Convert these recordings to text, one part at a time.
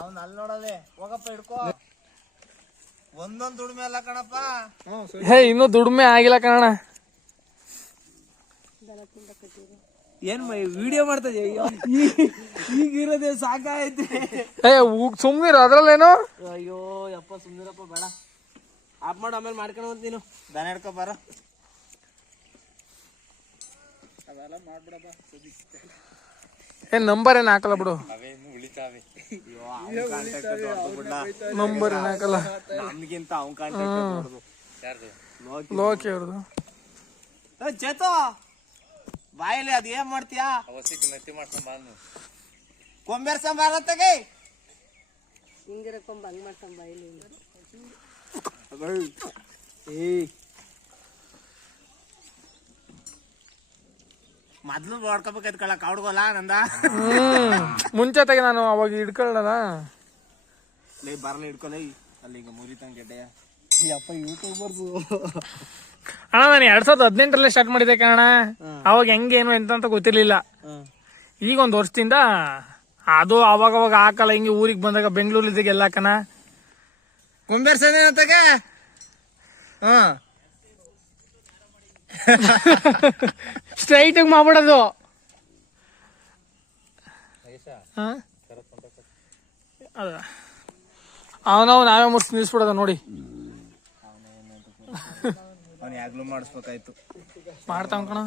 ಅವ್ನ ಅಲ್ಲಿ ನೋಡದೆ ಹೋಗಪ್ಪ ಹಿಡ್ಕೋ. ಒಂದೊಂದ್ ದುಡಿಮೆ ಅಲ್ಲ ಕಣಪ್ಪ. ಹೇ ಇನ್ನೂ ದುಡಿಮೆ ಆಗಿಲ್ಲ ಕಣ. ಏನ್ ವಿಡಿಯೋ ಮಾಡ್ತಾ ಈಗಿರೋದೇ ಸಾಕಾಯ್ತು. ಸುಮ್ನಿರು ಅದ್ರಲ್ಲೇನು. ಅಯ್ಯೋ ಯಪ್ಪ ಸುಮ್ನಿರಪ್ಪ ಬೇಡ. ಆಫ್ ಮಾಡು ಆಮೇಲೆ ಮಾಡ್ಕೊಂಡು ಬಂತ ನೀನು. ದನ ಹಿಡ್ಕೊ ಬಾರ. ಅವೆಲ್ಲ ಮಾಡ್ಬಿಡಪ್ಪ. ನಂಬರ್ ಏನ್ ಹಾಕಲ್ಲ ಬಿಡು. ಉಳಿತಾವೆ ನಂಬರ್ ಏನ್ ಹಾಕಲ್ಲ. ನಮ್ಗಿಂತ ಅವ್ನ್ ಕಾಂಟ್ಯಾಕ್ಟ್ ಲೋಕಿ ಅವ್ರದ್ದು. ಚೇತು ಬಾಯಿಲಿ ಅದ್ ಏನ್ ಮಾಡ್ತೀಯಾ? ನತ್ತಿ ಮಾಡ್ಕೊಂಡ್ ಕೊಂಬೆರ್ಸಂಬಾರತ್ತಾಗೆ ಹಿಂಗಿರ ಕೊಂಬ ಹಂಗ್ ಮಾಡ್ಕೊಂಡ್ ಬಾಯಿಲಿ. ಮೊದ್ಲು ನೋಡ್ಕೋಬೇಕಾಯ್ತು ಕಳ ಕಾವ್ಡ್ಗೋಲ್ಲ ನಂದ. ಮುಂಚೆ ತೆಗೆ ನಾನು ಅವಾಗ ಹಿಡ್ಕೊಳ್ಳಲ್ಲ. ಲೈ ಬರಲ್ಲ ಹಿಡ್ಕೊಲೈ ಅಲ್ಲಿ ಈಗ ಮುರಿತಂಗ್ ಗೆಡ್ಡೆಯ. ಅಪ್ಪ ಯೂಟ್ಯೂಬರ್ಸು ಅಣ್ಣ ನಾನು 2018 ಸ್ಟಾರ್ಟ್ ಮಾಡಿದ್ದೆ ಕಣ. ಅವಾಗ ಹೆಂಗೇನು ಎಂತ ಗೊತ್ತಿರ್ಲಿಲ್ಲ. ಈಗ ಒಂದ್ ವರ್ಷದಿಂದ ಅದು ಅವಾಗ ಹಾಕಲ್ಲ. ಹಿಂಗೆ ಊರಿಗೆ ಬಂದಾಗ ಬೆಂಗಳೂರಿದ್ದಾಗ ಎಲ್ಲ ಕಣ ಕೊಂಬೆರ್ಸಂತಾಗೆ. ಸ್ಟ್ರೈಟ್ ಮಾಡ್ಬಿಡೋದು. ಅವನವ್ ನಾವೇ ಮುರ್ಸಿ ನಿಲ್ಸ್ಬಿಡೋದು ನೋಡಿ. ಅವ್ನು ಯಾಗ್ಲೂ ಮಾಡಿಸ್ಬೇಕಾಯ್ತು. ಮಾಡ್ತಾವ ಕಣ.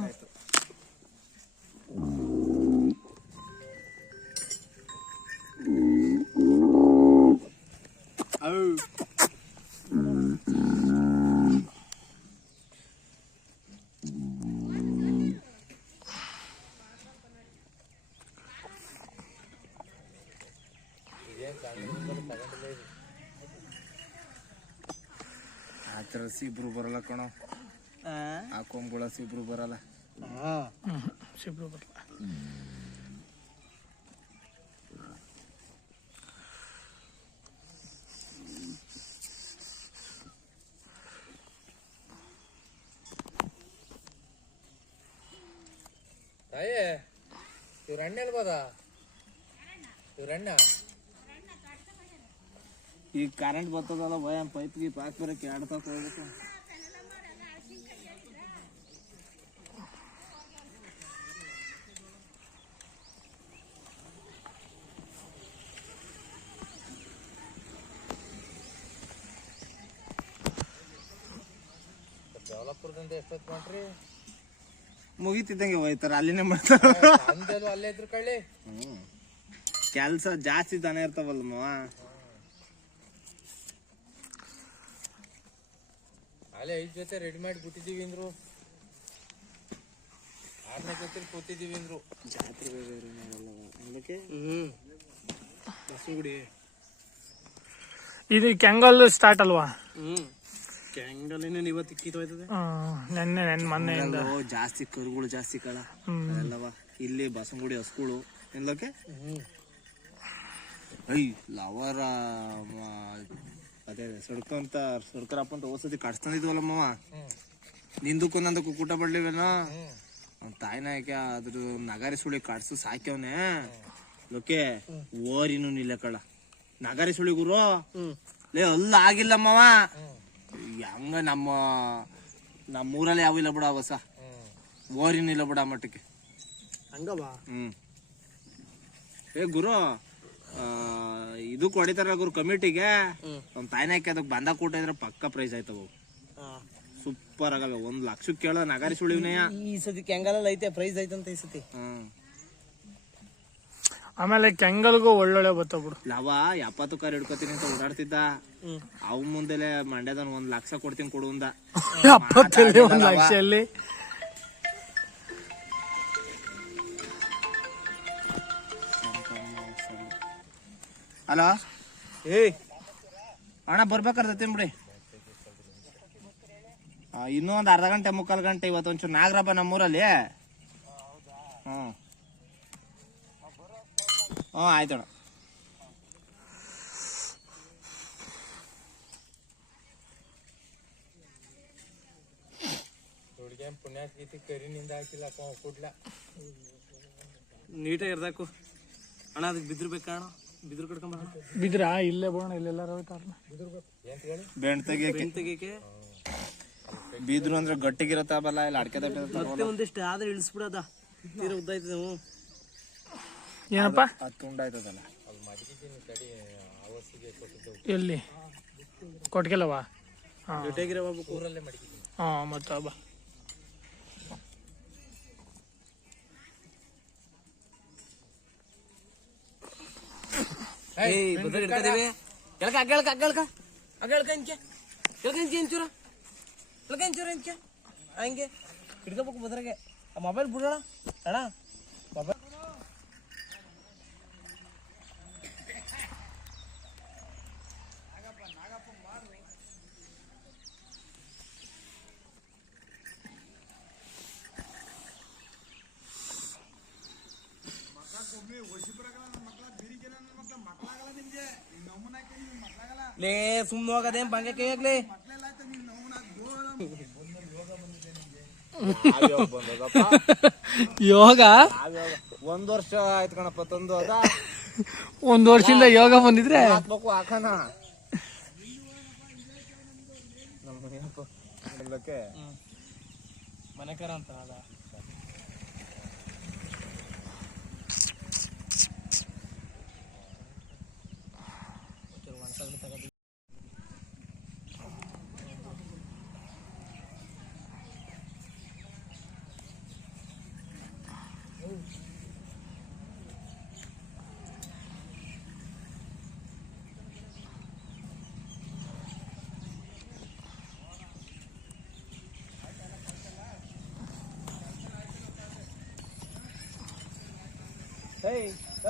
ಸಿಬ್ರು ಬರಲ್ಲ ಕಣೋ. ಆ ಕೊಂಬುಗಳ ಸಿಬ್ರು ಬರಲ್ಲ. ಸಿಬ್ರು ಬರಲ್ಲ. ತಾಯೇ ಇವ್ರ ಅಣ್ಣ ಎಲ್ಬೋದಾ? ಇವ್ರ ಅಣ್ಣ ಈಗ ಕರೆಂಟ್ ಬರ್ತದಲ್ಲ ಭಯ ಪೈಪ್ ಗೀಪ್ ಹಾಕ್ಬರಕ್ಕೆ ಆಡ್ತಾಕ ಹೋಗ್ಬೇಕು. ಡೆವಲಪರ್ದಿಂದ ಎಷ್ಟೊತ್ತು ಮಾಡ್ರಿ? ಮುಗಿತಿದ್ದಂಗೆ ಹೋಯ್ತಾರ ಅಲ್ಲಿನೇ ಮಾಡ್ತಾರ. ಅಲ್ಲೇ ಇದ್ರು ಕಳ್ಳಿ ಕೆಲ್ಸ ಜಾಸ್ತಿ ದನ ಇರ್ತಾವಲ್ಲ ಮಾವ. ಅಲ್ಲೇ 5 ಜೊತೆ ರೆಡಿ ಮಾಡಿ ಬಿಟ್ಟಿದೀವಿ ಅಂದ್ರು. 6ನೇ ಜೊತೆ ಕೂತಿದೀವಿ ಅಂದ್ರು. ಜಾತ್ರೆ ಬಸಗುಡಿ ಇದು ಕೆಂಗಲ್ ಸ್ಟಾರ್ಟ್ ಅಲ್ವಾ? ಕೆಂಗಲ್ ಇವತ್ತು ಇಕ್ಕಿತೋಯ್ತದೆ. ನೆನ್ನೆ ಮೊನ್ನೆಯಿಂದ ಜಾಸ್ತಿ ಕರುಗಳು ಜಾಸ್ತಿ ಕಳ ಅಲ್ಲವಾ. ಇಲ್ಲಿ ಬಸಂಗುಡಿ ಹಸ್ಗಳು ಎಲ್ಲಕ್ಕೆ ಐ ಲವರ ಅದೇ ಸಡ್ಕರಪ್ಪ ಅಂತ ಓಸತಿ ಕಟ್ಸ್ಕೊಂಡಿದ್ವಲ್ಲ ಮಾವ. ನಿಂದಕ್ಕೂ ನಂದಕ್ಕೂ ಕೂಟ ಬಡ್ಲಿವೇನ ತಾಯಿನ ಯಾಕೆ ಅದ್ರ ನಗಾರಿ ಸುಳಿ ಕಾಡ್ಸು ಸಾಕ್ಯವನೆ ಲೋಕೆ ಓರಿನೂ ನಿಲ್ಲ ಕಳ. ನಗಾರಿ ಸುಳಿ ಗುರು ಲೇ ಅಲ್ಲ ಆಗಿಲ್ಲ ಮಾವ. ಹಂಗ ನಮ್ಮೂರಲ್ಲಿ ಯಾವ ಇಲ್ಲ ಬಿಡ ಬಸ. ಓರಿನೂ ಇಲ್ಲ ಬಿಡ ಮಟ್ಟಕ್ಕೆ ಹಂಗವಾ. ಏ ಗುರು ಇದು ಕೊಡಿತಾರ ಗುರು ಕಮಿಟಿಗೆ. ನಮ್ ತಾಯಿನಾಕಿ ಅದಕ್ಕೆ ಬಂದ ಕೂಟ ಇದ್ರೆ ಪಕ್ಕ ಪ್ರೈಸ್ ಆಯ್ತವ. ಸೂಪರ್ ಆಗವೆ. 1 ಲಕ್ಷಕ್ಕೆ ಕೇಳೋ ನಗಾರಿ ಸುಳಿವ್ನೆಯ ಈ ಸತಿ ಕೆಂಗಲಲ್ಲಿ ಐತೆ ಪ್ರೈಸ್ ಐತಂತ ಈ ಸತಿ. ಆಮೇಲೆ ಕೆಂಗಲ್ಗೂ ಒಳ್ಳೊಳ್ಳೆ ಬರ್ತಾವ ಬಿಡು. ಲವ 70 ಕಾರ್ ಹಿಡ್ಕೊತೀನಿ ಅಂತ ಓಡಾಡ್ತಿದ್ದ. ಅವ್ ಮುಂದೆಲೆ ಮಂಡ್ಯದನ್ 1 ಲಕ್ಷ ಕೊಡ್ತೀನಿ ಕೊಡು ಅಂದ. 1 ಲಕ್ಷಲ್ಲಿ ಹಲೋ ಅಣ್ಣ ಬರ್ಬೇಕಾರ್ತೈತಿ ಬಿಡಿ. ಇನ್ನೂ ಒಂದು ಅರ್ಧ ಗಂಟೆ 3/4 ಗಂಟೆ. ಇವತ್ತು ಒಂಚೂರು ನಾಗರಪ್ಪ ನಮ್ಮೂರಲ್ಲಿ. ಹ್ಮ್ ಆಯ್ತಣ್ಣ. ಪುಣ್ಯಾತ್ಗೀತಿ ಕರಿನಿಂದ ಹಾಕಿಲ್ಲ ಕೊಡ್ಲ ನೀಟಾಗಿ ಇರ್ದಾಕು ಅಣ್ಣ. ಅದಕ್ಕೆ ಬಿದ್ದಿರ್ಬೇಕಣ್ಣ. ಬಿದ್ರ ಇಲ್ಲೇ ಬೋಣ ಇಲ್ಲೆಲ್ಲಾರ ಹೋಯ್ತಾರಲ್ಲ ಬೆಂಡ್ ತೆಗಿಯಕ್ಕೆ ಬೀದ್ರು ಅಂದ್ರೆ ಗಟ್ಟಿಗಿರತ್ತ ಬಲ್ಲ ಇಲ್ಲ ಅಡ್ಕೆ ಮತ್ತೆ ಒಂದಿಷ್ಟು ಆದ್ರೆ ಇಳಿಸ್ಬಿಡದ ತೀರ ಉದ್ದ ಆಯ್ತದ ನಾವು ಏನಪ್ಪ ಅದು ತುಂಡಾಯ್ತದಲ್ಲ ಎಲ್ಲಿ ಕೊಟ್ಗೆಲ್ಲವ ಜೊತೆಗಿರೋ ಊರಲ್ಲೇ ಮಾಡಿ ಹಾ ಮತ್ತ ಬಾ ಹಂಗೆ ಹಿಡ್ಕೋಬೇಕು ಬದ್ರಾಗೆ ಆ ಮೊಬೈಲ್ ಬಿಡೋಣ ಅಣ್ಣ ಮೊಬೈಲ್ ಲೇ ಸುಮ್ಮನೆ ಹೋಗದೇನ್ ಬಂಗಕ್ಕೆ ಆಗ್ಲಿ ಯೋಗ ಒಂದ್ ವರ್ಷ ಆಯ್ತು ಕಣಪ್ಪ ತಂದು ಅದ ಒಂದ್ ವರ್ಷದಿಂದ ಯೋಗ ಬಂದಿದ್ರೆ ಹಾಕ್ಬೇಕು ಹಾಕಣ ಮನೆಕರ ಅಂತ ಅದ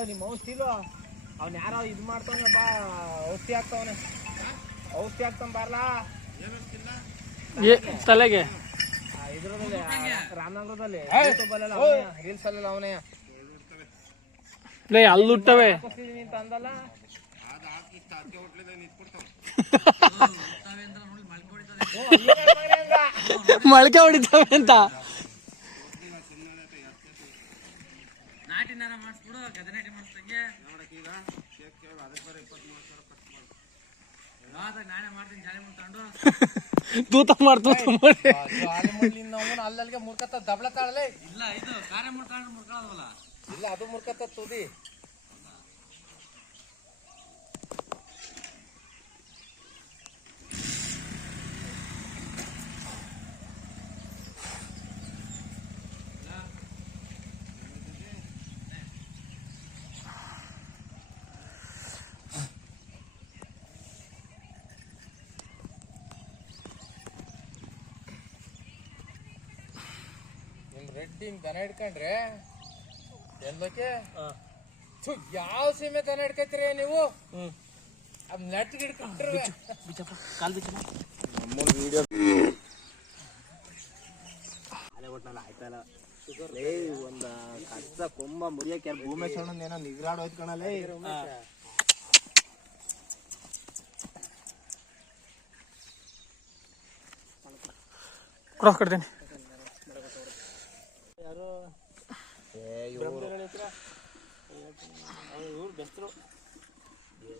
ನಿಮ್ಮ ಔಷಧಿ ಇಲ್ವಾ ಅವ್ನ ಯಾರೋ ಇದು ಮಾಡ್ತಾವನೆ ಬಾ ಔಷಧಿ ಹಾಕ್ತಾವನೆ ಔಷಧಿ ಹಾಕ್ತಾವ ಬಾರ್ಲಾ ತಲೆಗೆ ಇದ್ರಲ್ಲಿ ರಾಮನಗರದಲ್ಲಿ ರೀಲ್ಸ್ ಅಲ್ಲ ಅವನೇ ಲೇ ಅಲ್ಲುಟ್ಟವೆ ನಿಂತ ಅಂದಲ್ಲ ಮೊಳಕೆ ಹೊಡಿತವೆ ಅಂತ ನಾಟಿನಾರ ಮಾಡಿಸ್ಬಿಡು ಗದೆ ನಾಟಿ ಮಾಡಿಸ್ದಂಗೆ ನಾನೇ ಮಾಡ್ತೀನಿ ಜಾಲಿ ಮಾಡ್ಕೊಂಡು ತೂತ ಮಾಡ್ತು ಅಲ್ಲಲ್ಲಿಗೆ ಮುರ್ಕತ್ತ ದಬ್ಳ ತಾಳಲೆ ಇಲ್ಲ ಇದು ಕಾರ್ಯ ಮುರ್ಕೊಂಡು ಮುರ್ಕೊಳ್ಳೋದಲ್ಲ ಇಲ್ಲ ಅದು ಮುರ್ಕತ್ತ ತುದಿ ರೆಡ್ಡಿ ದನ ಹಿಡ್ಕೊಂಡ್ರೆ ಎಲ್ಲಕ್ಕೆ ಯಾವ ಸೀಮೆ ದನ ಹಿಡ್ಕತ್ತೀರಿ ನೀವು ಅದ್ ನೆಟ್ಗೆ ಹಿಡ್ಕೊಂಡ್ರೆ ಒಂದ ಕಷ್ಟ ಕೊಂಬ ಮುರಿಯಕ್ಕೆ ಭೂಮೇಶ್ವರನ ಏನೋ ನಿಗ್ರಾಡ್ ಹೋಯ್ತು ಕಣಲೇ ಕೊಡ್ತೀನಿ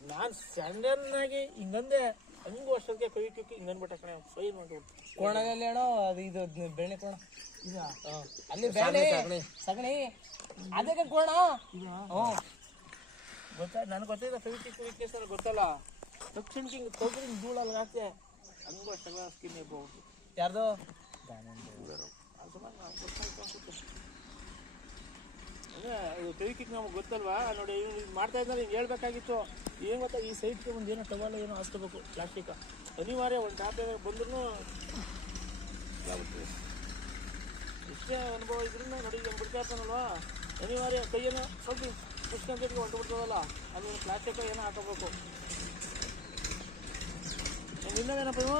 ನಾನ್ ಸಣ್ಣನಾಗಿ ಹಿಂಗಂದೆ ಹಂಗು ವರ್ಷಕ್ಕೆ ಕೈ ಕಿಕ್ಕಿ ಹಿಂಗನ್ಬಿಟ್ಟ ಕಣೆ ಫೈನ್ ಮಾಡ್ಬಿಟ್ಟು ಕೋಣದಲ್ಲಿ ಹೇಳೋ ಅದು ಇದು ಬೆಣ್ಣೆ ಕೋಣ ಅಲ್ಲಿ ಬೆಣ್ಣೆ ಸಗಣಿ ಅದೇ ಕೋಣ ಗೊತ್ತಾ ನನ್ಗೆ ಗೊತ್ತಿಲ್ಲ ಕೈ ಕಿಕ್ಕಿ ವೀಕ್ನೆಸ್ ಅಲ್ಲಿ ಗೊತ್ತಲ್ಲ ತಕ್ಷಣ ಹಿಂಗೆ ತೊಗೊಂಡು ಹಿಂಗೆ ಧೂಳಲ್ಲಿ ಹಾಕ್ತೆ ಹಂಗು ವರ್ಷಗಳ ಸ್ಕಿನ್ ಇರ್ಬೋದು ಯಾರ್ದು ಕೈ ಕಿಕ್ ನಮಗೆ ಗೊತ್ತಲ್ವಾ ನೋಡಿ ಇದು ಮಾಡ್ತಾ ಇದ್ದಾರೆ ಹಿಂಗೆ ಹೇಳ್ಬೇಕಾಗಿತ್ತು ಏನು ಗೊತ್ತಾ ಈ ಸೈಡ್ಗೆ ಒಂದು ಏನೋ ಟವಲ್ ಏನೋ ಹಾಸ್ಕೋಬೇಕು ಪ್ಲಾಸ್ಟಿಕ್ ಅನಿವಾರ್ಯ ಒಂದು ಟ್ಯಾಪ್ ಬಂದ್ರೂ ಇಷ್ಟೇ ಅನುಭವ ಇದ್ರಿಂದ ನೋಡಿ ಈಗ ಬಿಡ್ತಾ ಇರ್ತಾನಲ್ವಾ ಅನಿವಾರ್ಯ ಕೈಯನ್ನು ಸ್ವಲ್ಪ ಮುಚ್ಕೊಂಡ್ಬಿಟ್ಟು ಹೊಂಟು ಬಿಡ್ತದಲ್ಲ ಅಲ್ಲಿ ಪ್ಲಾಸ್ಟಿಕ್ ಏನೋ ಹಾಕೋಬೇಕು ನಿನ್ನದೇನಪ್ಪ ಇವು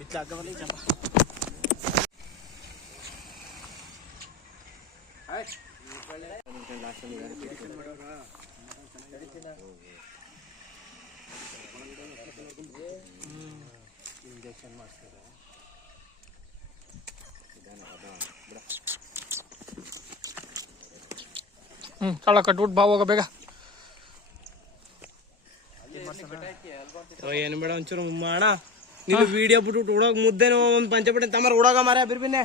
ಬಿಚ್ಚಾಕವಲ್ಲಿ ಚಂಪ ಚಳ ಕಟ್ಬಿಟ್ಟು ಬಾ ಹೋಗ ಬೇಗ. ಏನು ಬೇಡ ಒಂಚೂರು ಮಾಡ ನೀನು ವಿಡಿಯೋ ಬಿಟ್ಬಿಟ್ಟು ಹುಡೋಗ ಮುದ್ದೆನೋ ಒಂದು ಪಂಚಪಟ್ಟೆ ತಮ್ಮರ್ ಹುಡೋಗ ಮಾರ ಬಿರ್ಬಿನ್ನೆ